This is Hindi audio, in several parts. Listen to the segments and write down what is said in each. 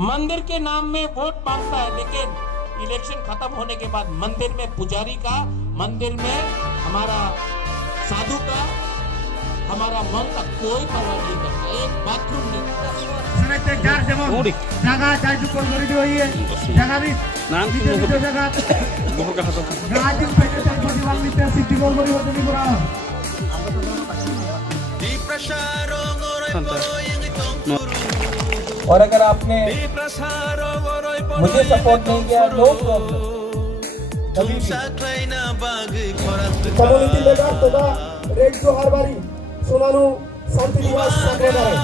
मंदिर के नाम में वोट मांगता है, लेकिन इलेक्शन खत्म होने के बाद मंदिर में पुजारी का, मंदिर में हमारा साधु का, हमारा मन का कोई परवाह नहीं करता। एक बाथरूम नहीं और अगर आपने मुझे सपोर्ट नहीं किया, नो प्रॉब्लम, कम्युनिटी लीडर तथा रेड जोहार बारी सोनालू शांति निवास सागरदार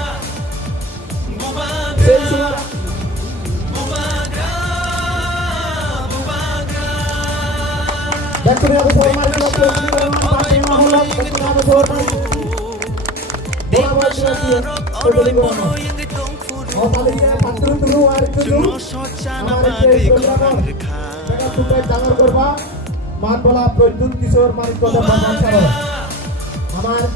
मान बोला प्रद्युत किशोर मानिक हमारे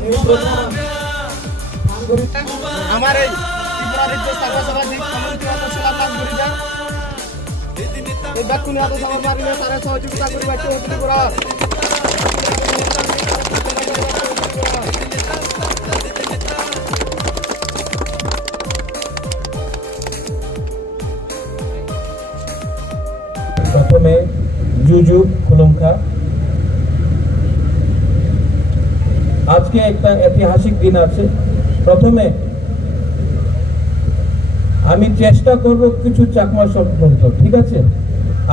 त्रिपुरा राज्य सर्वसभाधिक कम्युनिटी अध्यक्ष दक्षिण यादव समाज सारे सहयोगिता त्रिपुरा प्रथमे जुजु खुलुमखा আজকে একটা ঐতিহাসিক দিন আছে। প্রথমে আমি চেষ্টা করব কিছু চাকমা শব্দ বলতে, ঠিক আছে?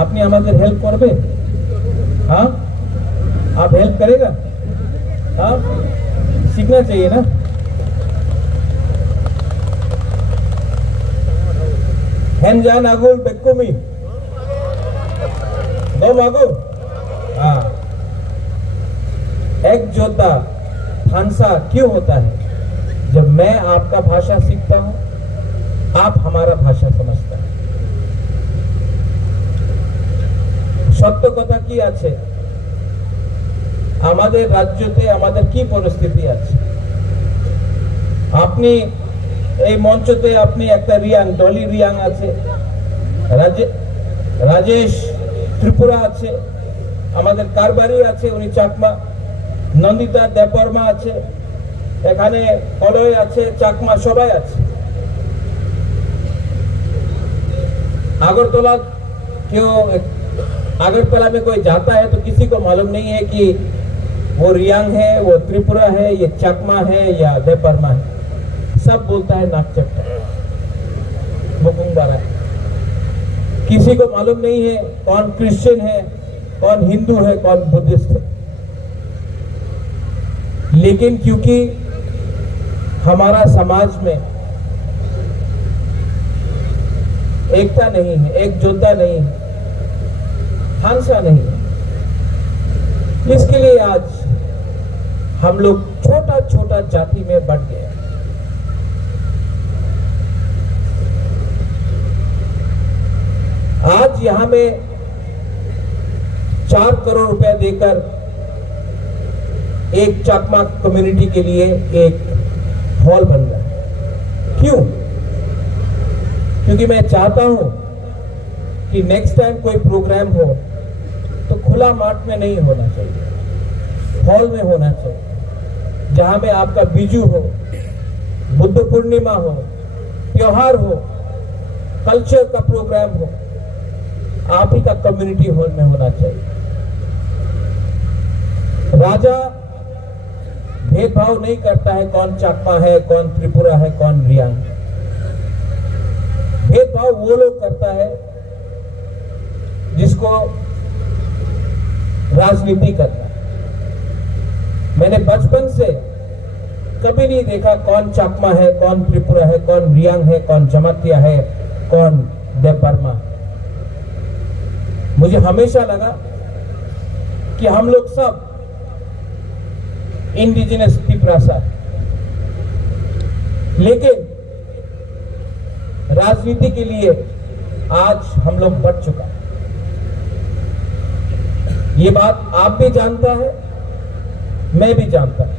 আপনি আমাদের হেল্প করবে? हाँ, आप हेल्प करेगा? हाँ, सीखना चाहिए ना। हेंजान आगुल बेकुमी दो मागो। हाँ, एक जोता फांसा क्यों होता है? जब मैं आपका भाषा सीखता हूं, आप हमारा भाषा समझता है। সত্য কথা কি আছে, আমাদের রাজ্যতে আমাদের কি পরিস্থিতি আছে। আপনি এই মঞ্চতে আপনি একটা রিয়াং, ডলি রিয়াং আছে, রাজেশ ত্রিপুরা আছে, আমাদের কারবারি আছে, উনি চাকমা, নন্দিতা দেববর্মা আছে, এখানে কলয় আছে, চাকমা সবাই আছে। আগরতলা क्यों अगरतला में कोई जाता है तो किसी को मालूम नहीं है कि वो रियांग है, वो त्रिपुरा है, ये चकमा है या देवबर्मा है। सब बोलता है नागचट्टा, मुकुंबारा। किसी को मालूम नहीं है कौन क्रिश्चियन है, कौन हिंदू है, कौन बुद्धिस्ट है। लेकिन क्योंकि हमारा समाज में एकता नहीं है, एकजुटता नहीं है, हांसा नहीं है, इसके लिए आज हम लोग छोटा छोटा जाति में बढ़ गए। आज यहां में 4 करोड़ रुपया देकर एक चाकमा कम्युनिटी के लिए एक हॉल बन रहा है। क्यों? क्योंकि मैं चाहता हूं कि नेक्स्ट टाइम कोई प्रोग्राम हो तो खुला माठ में नहीं होना चाहिए, हॉल में होना चाहिए, जहां में आपका बीजू हो, बुद्ध पूर्णिमा हो, त्योहार हो, कल्चर का प्रोग्राम हो, आप ही का कम्युनिटी हॉल में होना चाहिए। राजा भेदभाव नहीं करता है कौन चाकमा है, कौन त्रिपुरा है, कौन रियांग। भेदभाव वो लोग करता है जिसको राजनीति करना है। मैंने बचपन से कभी नहीं देखा कौन चाकमा है, कौन त्रिपुरा है, कौन रियांग है, कौन जमातिया है, कौन देवबर्मा। मुझे हमेशा लगा कि हम लोग सब इंडिजिनस त्रिपुरा, लेकिन राजनीति के लिए आज हम लोग बढ़ चुका है। ये बात आप भी जानता है, मैं भी जानता हूं।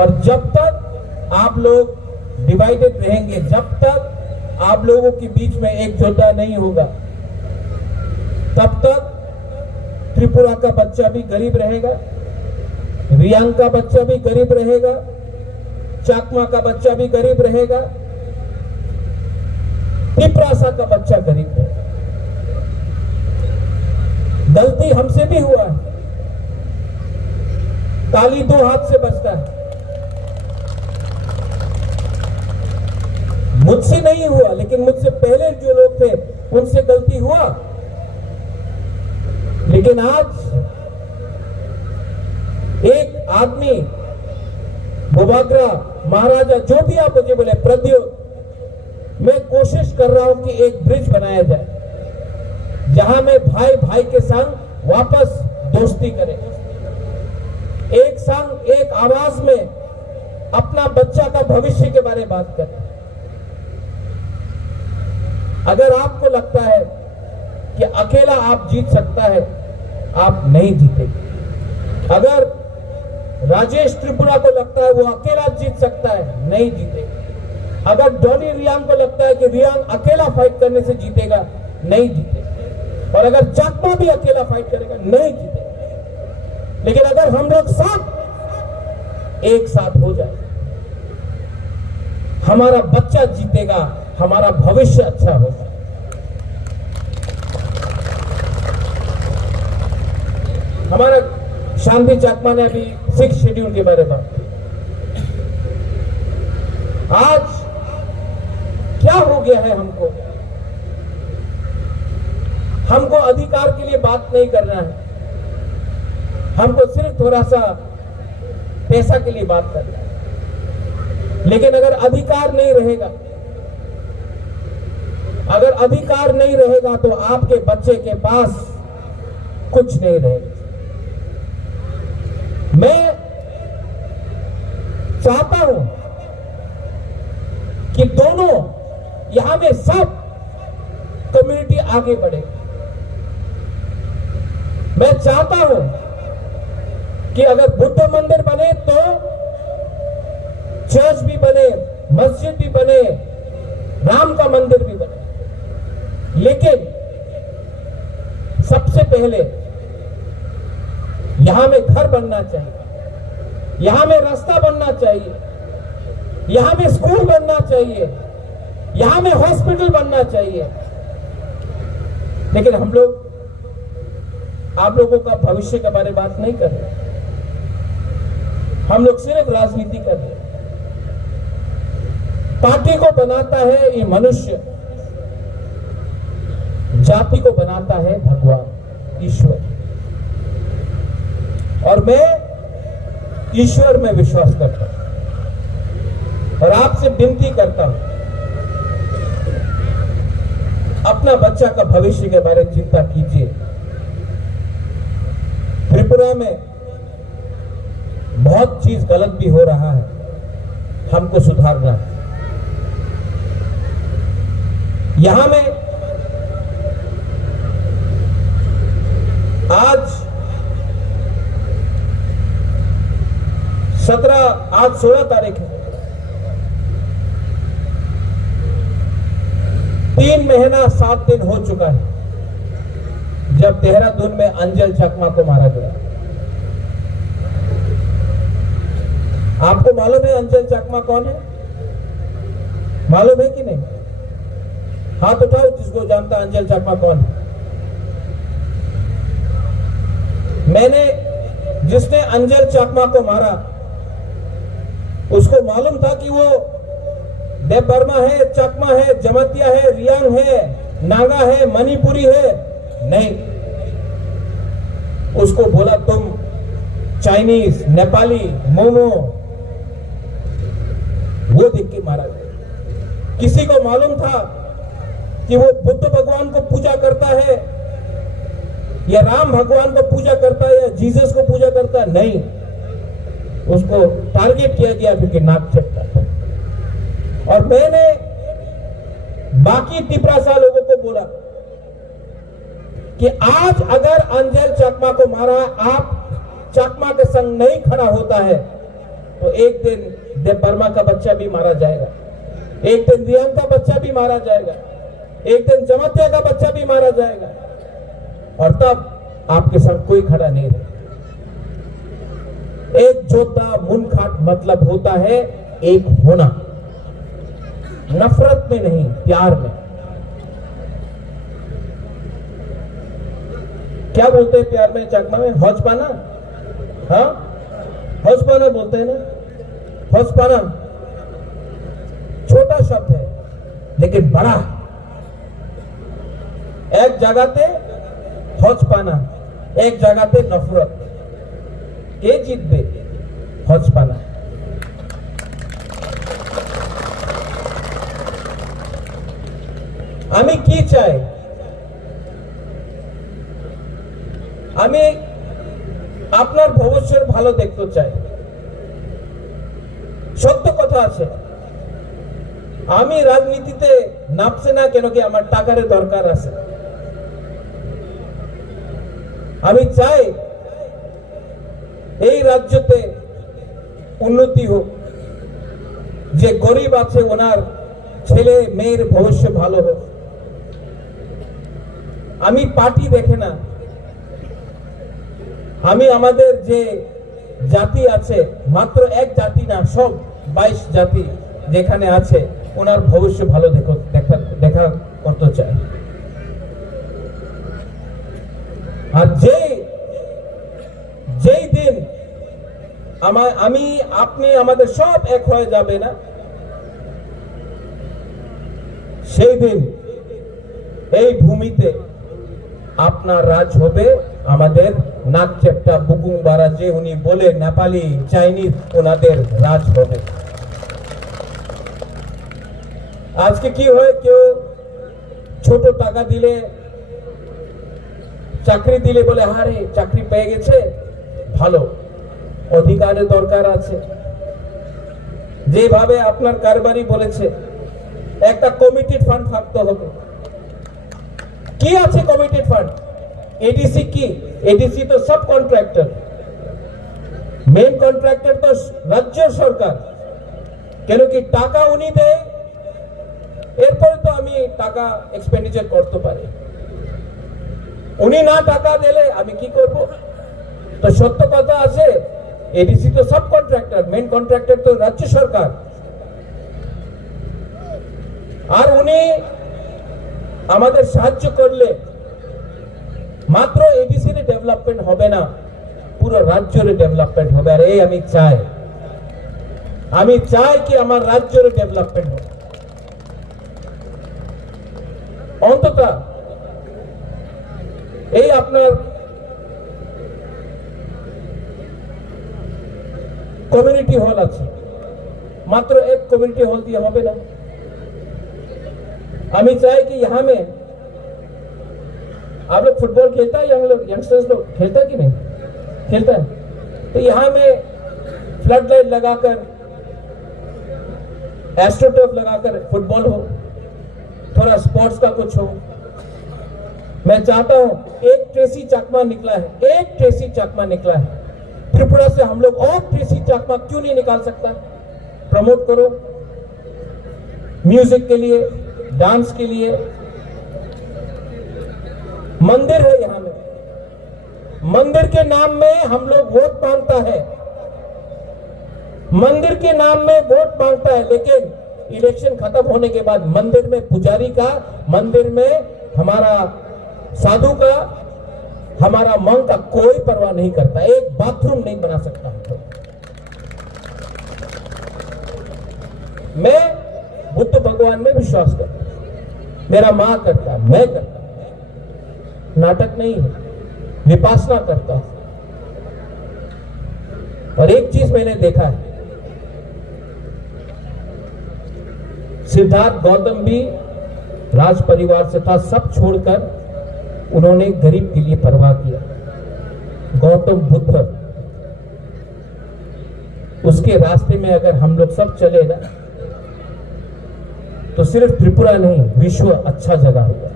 और जब तक आप लोग डिवाइडेड रहेंगे, जब तक आप लोगों के बीच में एकजुटता नहीं होगा, तब तक त्रिपुरा का बच्चा भी गरीब रहेगा, रियांग का बच्चा भी गरीब रहेगा, चाकमा का बच्चा भी गरीब रहेगा, तिपरासा का बच्चा गरीब रहेगा। गलती हमसे भी हुआ है, ताली दो हाथ से बजता है। मुझसे नहीं हुआ, लेकिन मुझसे पहले जो लोग थे उनसे गलती हुआ। लेकिन आज एक आदमी, बुबाग्रा, महाराजा, जो भी आप मुझे बोले, प्रद्योत, मैं कोशिश कर रहा हूं कि एक ब्रिज बनाया जाए जहां में भाई भाई के संग वापस दोस्ती करें, एक संग एक आवाज में अपना बच्चा का भविष्य के बारे में बात करें। अगर आपको लगता है कि अकेला आप जीत सकता है, आप नहीं जीतेंगे। अगर राजेश त्रिपुरा को लगता है वो अकेला जीत सकता है, नहीं जीतेगा। अगर डॉली रियांग को लगता है कि रियांग अकेला फाइट करने से जीतेगा, नहीं जीतेगा। और अगर चाकमा भी अकेला फाइट करेगा, नहीं जीतेगा। लेकिन अगर हम लोग सब एक साथ हो जाए, हमारा बच्चा जीतेगा, हमारा भविष्य अच्छा होगा। हमारा शांति चाकमा ने अभी 6 शेड्यूल के बारे में बात की। आज क्या हो गया है, हमको अधिकार के लिए बात नहीं करना है, हमको सिर्फ थोड़ा सा पैसा के लिए बात करना है। लेकिन अगर अधिकार नहीं रहेगा, अगर अधिकार नहीं रहेगा तो आपके बच्चे के पास कुछ नहीं रहेगा। मैं चाहता हूं कि दोनों यहां में सब कम्युनिटी आगे बढ़े। मैं चाहता हूं कि अगर बुद्ध मंदिर बने तो चर्च भी बने, मस्जिद भी बने, राम का मंदिर भी बने। लेकिन सबसे पहले यहां में घर बनना चाहिए, यहां में रास्ता बनना चाहिए, यहां में स्कूल बनना चाहिए, यहां में हॉस्पिटल बनना चाहिए। लेकिन हम लोग आप लोगों का भविष्य के बारे में बात नहीं कर रहे, हम लोग सिर्फ राजनीति कर रहे हैं। पार्टी को बनाता है ये मनुष्य, जाति को बनाता है भगवान ईश्वर। और मैं ईश्वर में विश्वास करता हूं और आपसे विनती करता हूं, अपना बच्चा का भविष्य के बारे में चिंता कीजिए। त्रिपुरा में बहुत चीज गलत भी हो रहा है, हमको सुधारना है। यहां में आज 16 तारीख है, 3 महीना 7 दिन हो चुका है जब देहरादून में अंजल चकमा को मारा गया। आपको मालूम है अंजल चकमा कौन है? मालूम है कि नहीं? हाथ उठाओ जिसको जानता अंजल चकमा कौन है। जिसने अंजल चकमा को मारा उसको मालूम था कि वो देवबर्मा है, चकमा है, जमतिया है, रियांग है, नागा है, मणिपुरी है? नहीं, उसको बोला तुम चाइनीज, नेपाली, मोमो, वो देख के मारा गया। किसी को मालूम था कि वो बुद्ध भगवान को पूजा करता है या राम भगवान को पूजा करता है या जीसस को पूजा करता है? नहीं, उसको टारगेट किया गया क्योंकि नाक चटता था। और मैंने बाकी तिपरासा लोगों को बोला कि आज अगर अंजल चकमा को मारा, आप चकमा के संग नहीं खड़ा होता है तो एक दिन देवबर्मा का बच्चा भी मारा जाएगा। एक दिन रियान का बच्चा भी मारा जाएगा, एक दिन जमातिया का बच्चा भी मारा जाएगा, और तब आपके साथ कोई खड़ा नहीं रहेगा। एक जोता मुनखाट मतलब होता है एक होना, नफरत में नहीं, प्यार में। क्या बोलते हैं प्यार में चकमा में? हौजपाना। हाँ, हौजपाना बोलते हैं ना। हौजपाना छोटा शब्द है लेकिन बड़ा। एक जगह पे हौजपाना, एक जगह पे नफरत। के जीतबे? हौजपाना। আমি কি চাই? আমি আপনার ভবিষ্যৎ ভালো দেখতে চাই। সত্য কথা আছে, আমি রাজনীতিতে নামছে না কেন কি আমার টাকার দরকার আছে। আমি চাই এই রাজ্যতে উন্নতি হোক, যে গরিব আছে ওনার ছেলে মেয়ের ভবিষ্যৎ ভালো হোক। আমি পার্টি দেখে না, আমি আমাদের যে জাতি আছে, মাত্র এক জাতি না, সব 22 জাতি যেখানে আছে ওনার ভবিষ্যৎ ভালো দেখা করতে চাই। আর যেই দিন আমি আপনি আমাদের সব এক হয়ে যাবে না, সেই দিন এই ভূমিতে আপনার রাজ হবে, আমাদের নাক চেপটা বুকুংবারা যে উনি বলে নেপালি চাইনিজ ওনাদের রাজ হবে। আজকে কি হয়, কেউ ছোট টাকা দিলে, চাকরি দিলে বলে হারে চাকরি পেয়ে গেছে, ভালো, অধিকারের দরকার আছে। যেভাবে আপনার কারবারি বলেছে একটা কমিটেড ফান্ড থাকতে হবে। কি আছে কমিটেড ফান্ড? এডিসি কি? এডিসি তো সব কন্ট্রাক্টর, মেন কন্ট্রাক্টর তো রাজ্য সরকার। কেন কি টাকা উনি দেয়, এরপরে তো আমি টাকা এক্সপেন্ডিচার করতে পারি। উনি না টাকা দিলে আমি কি করব? তো সত্য কথা আছে, এডিসি তো সব কন্ট্রাক্টর, মেন কন্ট্রাক্টর তো রাজ্য সরকার। আর উনি আমাদের সাহায্য করলে মাত্র এডিসির ডেভেলপমেন্ট হবে না, পুরো রাজ্যের ডেভেলপমেন্ট হবে। আর এই আমি চাই কি আমার রাজ্যের ডেভেলপমেন্ট হবে। অন্তত এই আপনার कम्युनिटी हॉल আছে, मात्र एक कम्युनिटी हॉल दिए হবে না। আমি চাই कि यहाँ में आप लोग फुटबॉल खेलता है, यंगस्टर्स लोग खेलता है कि नहीं खेलता है? तो यहाँ में फ्लड लाइट लगाकर, एस्ट्रोटर्फ लगाकर फुटबॉल हो, थोड़ा स्पोर्ट्स का कुछ हो। मैं चाहता हूं, एक ट्रेसी चकमा निकला है, एक ट्रेसी चकमा निकला है त्रिपुरा से, हम लोग और ट्रेसी चकमा क्यों नहीं निकाल सकता? प्रमोट करो, म्यूजिक के लिए, डांस के लिए। मंदिर है यहाँ में, मंदिर के नाम में हम लोग वोट मांगता है, मंदिर के नाम में वोट मांगता है, लेकिन इलेक्शन खत्म होने के बाद मंदिर में पुजारी का, मंदिर में हमारा साधु का, हमारा मंग का कोई परवाह नहीं करता। एक बाथरूम नहीं बना सकता। मैं बुद्ध भगवान में विश्वास करता हूं, मेरा मां करता, मैं करता, नाटक नहीं है, विपासना करता हूं। और एक चीज मैंने देखा है, सिद्धार्थ गौतम भी राज परिवार से था, सब छोड़कर उन्होंने गरीब के लिए परवाह किया। गौतम बुद्ध, उसके रास्ते में अगर हम लोग सब चले ना, तो सिर्फ त्रिपुरा नहीं, विश्व अच्छा जगह होगा।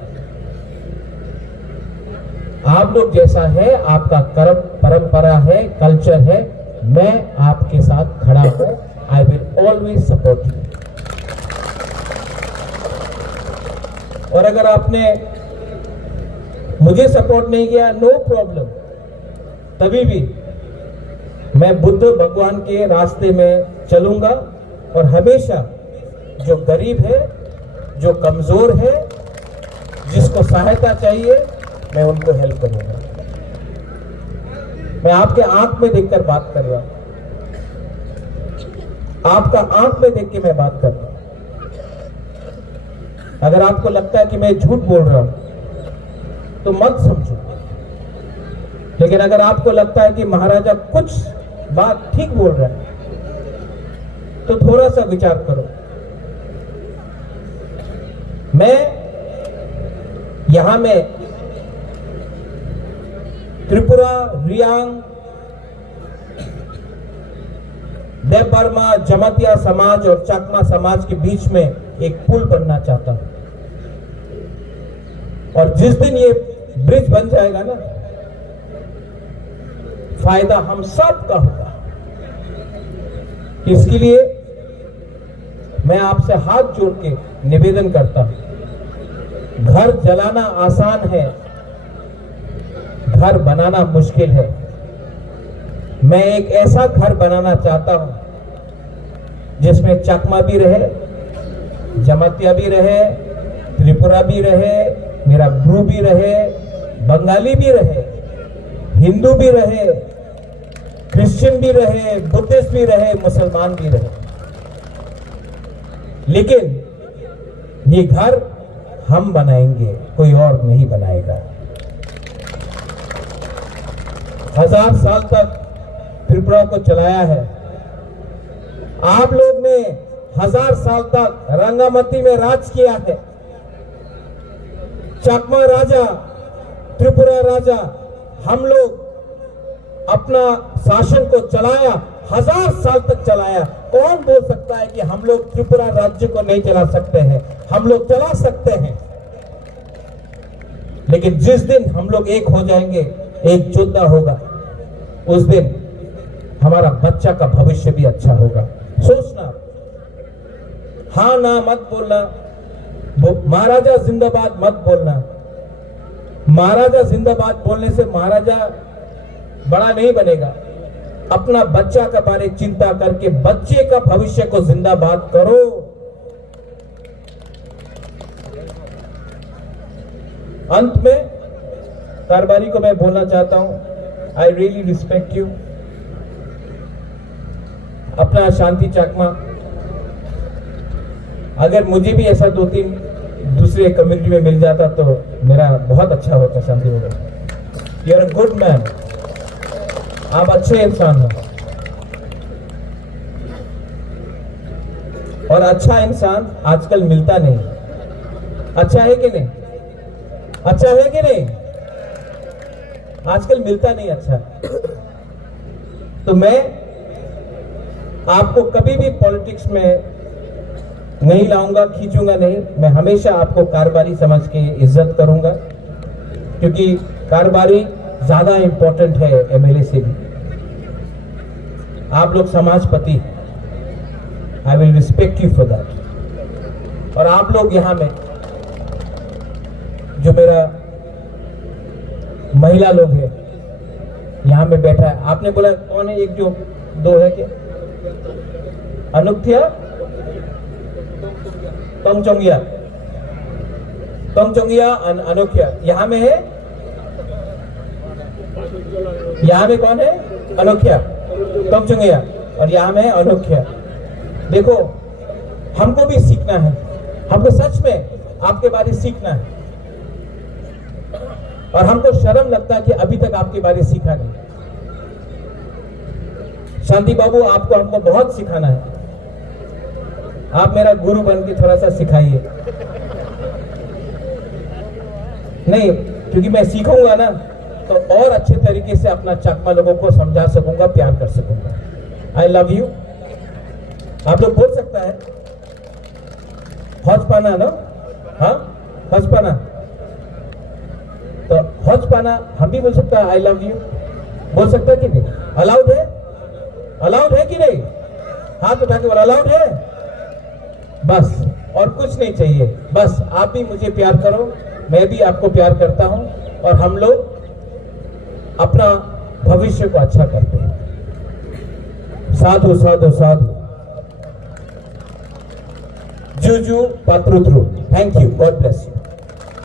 आप लोग जैसा है, आपका कर्म परंपरा है, कल्चर है, मैं आपके साथ खड़ा हूं। I will always support you. और अगर आपने मुझे सपोर्ट नहीं किया, नो प्रॉब्लम, तभी भी मैं बुद्ध भगवान के रास्ते में चलूंगा और हमेशा जो गरीब है, जो कमजोर है, जिसको सहायता चाहिए, मैं उनको हेल्प करूंगा। मैं आपके आंख में देखकर बात कर रहा हूं, आपका आंख में देख के मैं बात कर रहा हूं। अगर आपको लगता है कि मैं झूठ बोल रहा हूं तो मत समझो, लेकिन अगर आपको लगता है कि महाराजा कुछ बात ठीक बोल रहा है तो थोड़ा सा विचार करो। मैं यहां में त्रिपुरा, रियांग, देवबर्मा, जमातिया समाज और चकमा समाज के बीच में एक पुल बनना चाहता हूं। और जिस दिन ये ब्रिज बन जाएगा ना, फायदा हम सब का होगा। इसके लिए मैं आपसे हाथ जोड़ के निवेदन करता हूं, घर जलाना आसान है, घर बनाना मुश्किल है। मैं एक ऐसा घर बनाना चाहता हूं जिसमें चकमा भी रहे, जमातिया भी रहे, त्रिपुरा भी रहे, मेरा ब्रू भी रहे, बंगाली भी रहे, हिंदू भी रहे, क्रिश्चियन भी रहे, बुद्धिस्ट भी रहे, मुसलमान भी रहे। लेकिन ये घर हम बनाएंगे, कोई और नहीं बनाएगा। 1000 साल तक त्रिपुरा को चलाया है। आप लोग ने 1000 साल तक रंगामती में राज किया है। चकमा राजा, त्रिपुरा राजा, हम लोग अपना शासन को चलाया, 1000 साल तक चलाया। कौन बोल सकता है कि हम लोग त्रिपुरा राज्य को नहीं चला सकते हैं? हम लोग चला सकते हैं, लेकिन जिस दिन हम लोग एक हो जाएंगे, एक योद्धा होगा, उस दिन हमारा बच्चा का भविष्य भी अच्छा होगा। सोचना, हाँ ना मत बोलना, महाराजा जिंदाबाद मत बोलना। महाराजा जिंदाबाद बोलने से महाराजा बड़ा नहीं बनेगा। अपना बच्चा का बारे चिंता करके बच्चे का भविष्य को जिंदाबाद करो। अंत में कारबारी को मैं बोलना चाहता हूं, आई रियली रिस्पेक्ट यू। अपना शांति चकमा, अगर मुझे भी ऐसा 2-3 दूसरे कम्युनिटी में मिल जाता तो मेरा बहुत अच्छा होता। शांति होगा, you are a good man, आप अच्छे इंसान हो। और अच्छा इंसान आजकल मिलता नहीं। अच्छा है कि नहीं? अच्छा है कि नहीं? आजकल मिलता नहीं अच्छा। तो मैं आपको कभी भी पॉलिटिक्स में नहीं लाऊंगा, खींचूंगा नहीं। मैं हमेशा आपको कारबारी समझ के इज्जत करूंगा, क्योंकि कारबारी ज्यादा इंपॉर्टेंट है एमएलए से भी। आप लोग समाजपति, I will respect you for that. और आप लोग यहां में जो मेरा महिला लोग है यहां में बैठा है, आपने बोला कौन है? एक जो 2 है क्या? अनुक्थिया, तोंगचोंगिया, तोंगचोंगिया, अनोखिया यहां में है। यहां में कौन है? अनोखिया, तोंगचोंगिया, और यहां में है अनोखिया। देखो, हमको भी सीखना है, हमको सच में आपके बारे सीखना है। और हमको शर्म लगता है कि अभी तक आपके बारे सीखा नहीं। शांति बाबू, आपको हमको बहुत सिखाना है। आप मेरा गुरु बन के थोड़ा सा सिखाइए। नहीं, क्योंकि मैं सीखूंगा ना तो और अच्छे तरीके से अपना चकमा लोगों को समझा सकूंगा, प्यार कर सकूंगा। I love you. आप लोग बोल सकता है हौजपाना ना? हाँ, हौजपाना। तो हौजपाना हम भी बोल सकता है, आई लव यू बोल सकता है कि नहीं? अलाउड है? अलाउड है कि नहीं? हाथ उठा के बोला अलाउड है। बस और कुछ नहीं चाहिए, बस आप भी मुझे प्यार करो, मैं भी आपको प्यार करता हूं और हम लोग अपना भविष्य को अच्छा करते हैं। साधु साधु साधु। जुजु पात्रुत्रु। Thank you, god bless you.